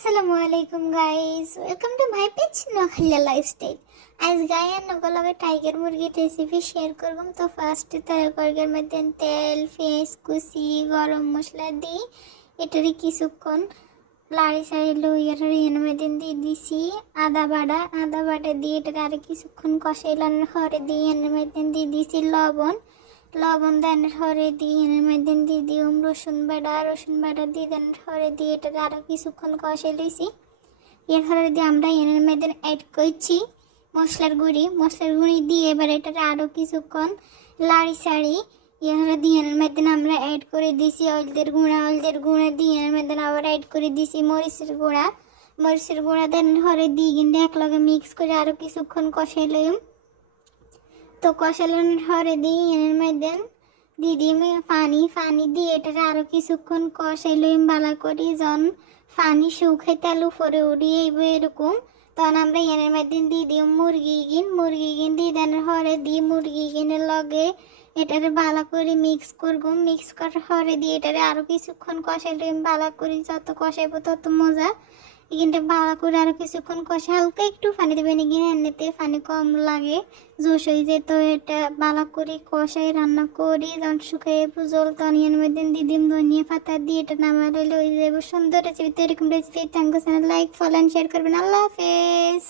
আসসালামু আলাইকুম guys, welcome to my page Noakhali lifestyle. আজ গায়ে নগলাবে টাইগার মুরগির রেসিপি শেয়ার করব। তো ফার্স্টে তরকারির মধ্যে তেল, পেঁয়াজ কুচি, গরম মশলা দিই এটারে কিছুক্ষণ লাড়ি সাড়ি লইয়ার এর মধ্যে দিয়ে দিছি আদা বাটা দিয়ে এটারে আর কিছুক্ষণ কষাইলাম। হরে দিয়ে এর মধ্যে দিয়ে দিছি লবণ দেন হরে দিয়ে এর মধ্যে দিয়ে দিলাম রসুন বাটা দিয়ে দেন হরে দিয়ে এটা আরও কিছুক্ষণ কষে লইছি। এর হরে দিয়ে আমরা এর মধ্যে অ্যাড করছি মশলার গুঁড়ি দিয়ে এবার এটা আরও কিছুক্ষণ লাড়ি সাড়ি এর দিয়ে এর মধ্যে আমরা অ্যাড করে দিছি হলদের গুঁড়া দিয়ে এর মধ্যে আবার অ্যাড করে দিছি মরিচের গুঁড়া দেন হরে দিয়ে কিন্তু একলগে মিক্স করে আরও কিছুক্ষণ কষাই লইম। তো কষানোর হরে দিই এর মধ্যে দিয়ে দিই পানি দিয়ে এটা আরও কিছুক্ষণ কষাই লইম ভালো করি। যখন পানি শুকাই তেল উপরে উড়িয়ে এরকম তখন আমরা এর মধ্যে দিয়ে দিই মুরগি গিন দিয়ে দেন হরে দিয়ে মুরগি গিনের লগে এটারে ভালো করে মিক্স করার হরে দিয়ে এটারে আরও কিছুক্ষণ কষাই লইম ভালো করি। যত কষাইব তত মজা। কিন্তু ভালো করে আরও কিছুক্ষণ কষা হালকা একটু পানি দেবেন, এগিয়ে এমনিতে পানি কম লাগে জোশ হয়ে যায়। তো এটা ভালো করে কষাই রান্না করি যখন শুকাই জল তখন এর মধ্যে দিদিম ধনিয়া পাতা দিয়ে এটা নামালে হয়ে যাবে সুন্দর রেসিপি। তো এরকম recipe thank you, like follow and share করবেন। আল্লাহ হাফেজ।